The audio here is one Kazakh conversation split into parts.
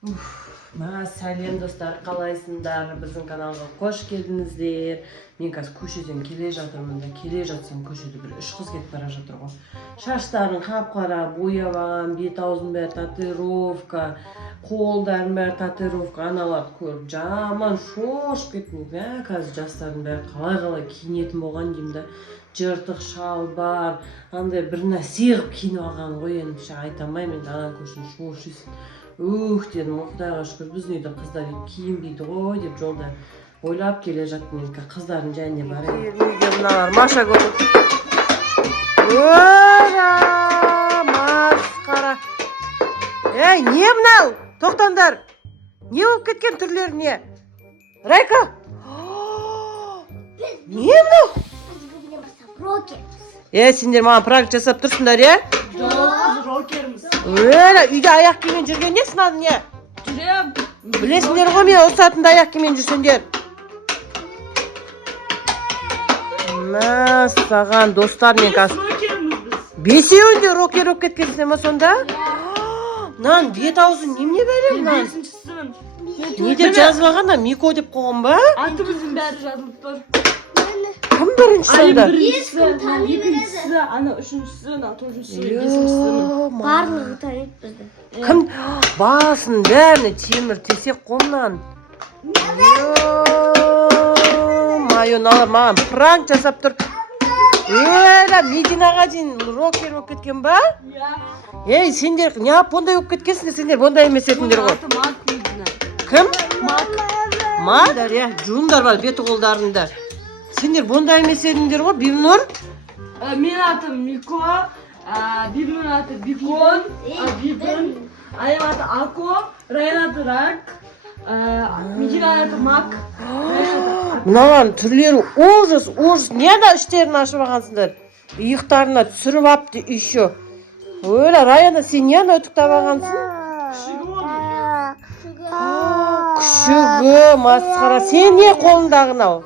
Сәлем достар, қалайсыңдар? Біздің каналға қош келдіңіздер. Мен қазір көшеден келе жатырмын да, келе жатсам көшеде бір үш қыз кетіп бара жатыр ғой. Шаштарын қап-қара бояп алған, бет-аузын бәрі татуировка, қолдарын бәрі татуировка, аналарды көріп жаман шошып кеттім. Қазір жастардың бәрі қалай киінетін болған деймін да. Жыртық шалбар, андай бір нәрсе қылып киініп алған ғой, енді айта алмаймын, енді ана көрсін шошисың. Дедім, Құдайға шүкір, біздің үйде қыздар киінбейді ғой деп жолда ойлап келе жаттым. Қыздардың жәніне барайын. Үйге мыналар Маша көріп. Масқара. Ей, не мынау? Тоқтаңдар. Не болып кеткен түрлері не? Райка? Не мынау? Сендер маған практика жасап тұрсыңдар, Жоқ, рокерміз. Үйде аяқ кимен жүрген не сынадың, не? Жүрем. Білесіңдер ғой мен ұстатында аяқ кимен жүрсеңдер. Саған достар мен қазір. Бесеуін де рокер болып кеткенсің ма сонда? Нан, бет аузын немене бәрі? Бесіншісімін. Не деп жазып алғанда? Мико деп қойған ба? Атымыздың бәрі жазылып тұр. Кім бірінші сонда? Екіншісі, ана үшіншісі, ана төртіншісі, бесіншісі. Барлығы танып бізді. Кім? Басын бәріне темір тесек қолынан. Майонала маған пранк жасап тұр. Мединаға дейін рокер болып кеткен ба? Ей, сендер неғып ондай болып кеткенсіңдер, сендер ондай емес етіңдер ғой. Кім? Мак? Жуындар бар беті қолдарында. Сендер бұндай емес едіңдер ғой, Бибнұр? Мен атым Мико, Бибнұр аты Бикон, Бибн, Айым аты Ако, Райан аты Рак, Медина аты Мак. Мыналардың түрлері ужас. Неда іштерін ашып алғансыңдар? Иықтарына түсіріп апты еще. Раяна, сен неда өтіктап алғансың? Күшігі, масқара. Сен не қолындағын ау?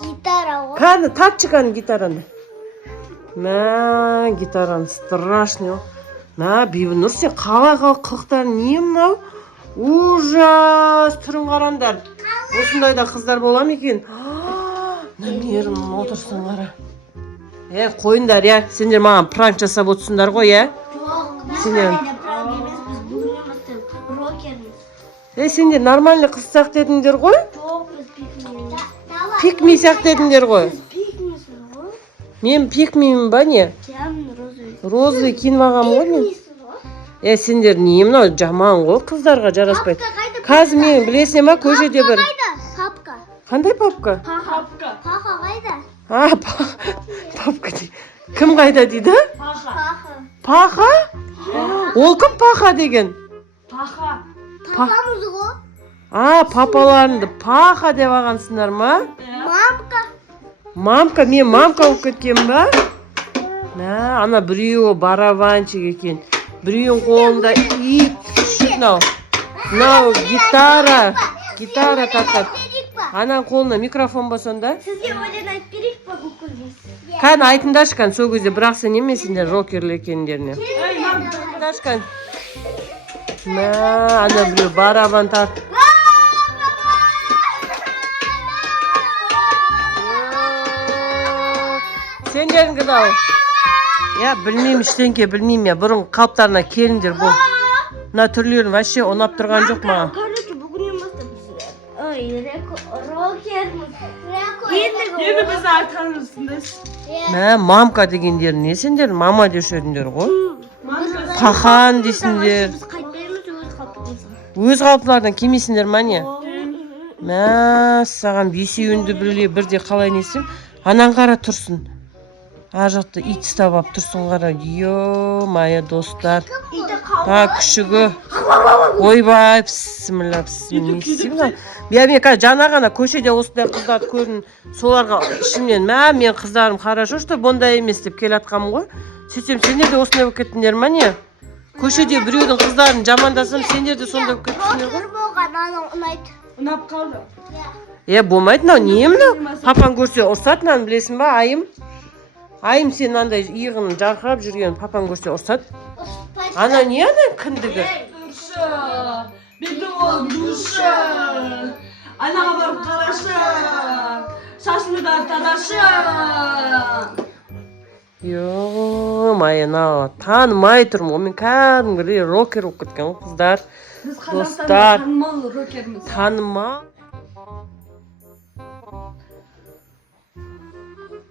Гитара ғой. Кәні, татшы кәні гитараны. Гитараны страшный. Бибнұр, сен қалай қылықтарын не мынау? Ужас, түрін қарандар. Осындайда қыздар болам екен. Нәмерім отырсын қара. Қойындар, сендер маған пранк жасап отырсыңдар ғой, Сендер сендер нормальный қыз сақ дедіңдер ғой? Пикми сақ дедіңдер ғой? Мен пикмимін ба не? Розовый киініп алғам ғой мен? Сендер не мынау жаман ғой, қыздарға жараспайды. Қазір мен білесіне ма көшеде бір? Папка. Қандай папка? Папка. Паха қайда? Папка дейді. Кім қайда дейді? Паха? Ол кім паха деген? Паха. Папамыз ғой. Папаларыңды паха деп алғансыңдар ма? Мамка. Мамка, мен мамка болып кеткен ба? Ана біреуі барабанчик екен. Біреуін қолында ит. Мынау гитара тартап. Ана қолына микрофон ба сонда? Сізге одан айтып берейік па көкөзіңіз? Кән айтындашы кән, сол кезде бірақ сен емесіңдер рокерлі екендеріне. Айтындашы кән. Ана біреу барабан тартып. Сендерің кідау? Білмейм іштенке, білмейм. Бұрын қалыптарына келіндер бұл. Мына түрлерін вообще онап тұрған жоқ ма? Короче, бүгіннен бастап біз рокерміз. Енді біз айтқанымыздыңыз. Мамка дегендер не сендер? Мама деші өдіңдер ғой? Қахан дейсіңдер. Біз қайтпаймыз, өз қалпы дейсің. Өз қалыплардан кемейсіңдер ма не? Саған бесеуінді бірде қалай несім? Анан қара тұрсын. Жақты ит ұстап ап тұрсын қара. Майя достар. Күшігі. Ойбай, пісімілі. Мен жаңа ғана көшеде осындай қыздарды көрдім. Соларға ішімнен, мен қыздарым қарашы, что бұндай емес деп кел атқам ғой. Сөйтсем, сендер де осындай болып кеттіңдер ма не? Көшеде біреудің қыздарын жамандасам, сендер де сондай болып кеттіңдер ғой? Рокер болған, ана ұнайды. Ұнап қалды. Болмайды, не мынау? Папаң көрсе ұрсатынан білесің ба, Айым? Айым сен андай иығын жарқырап жүрген папаң көрсе ұрсат. Ана не ана кіндігі? Мен Gülüşün. Anaga barıp karашın. Şaşlılar tadaşın. Yo, mayana tanımay turmum. Men kәдімгі рокер болып кеткен ғой қыздар. Biz Dostlar. Қазақстанда tanımal rockerimiz. Tanıma.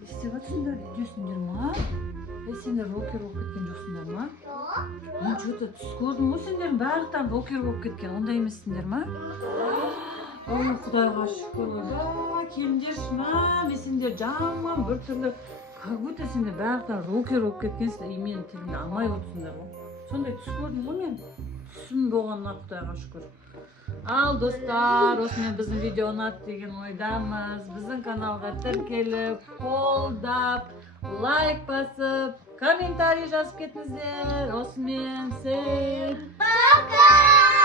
Естеватсыңдар дейсіңдер ма? Сендер рокер болып кеткен жоқсыңдар ма? Мен что-то түс көрдім ғой сендердің барлықтарың рокер болып кеткен, ондай емессіңдер ма? Ой, Құдайға шүкір. Келіндер шыма, мен сендер жаман бір түрлі как будто сендер барлықтарың рокер болып кеткенсіңдер, менің тілімді алмай отырсыңдар ғой. Сондай түс көрдім ғой мен. Түсім болғанына Құдайға шүкір. Ал достар, осымен біздің видео ұнады деген ойдамыз. Біздің каналға тіркеліп, қолдап, лайк басып, комментарий жазып кетіңіздер. Осымен сен Пока!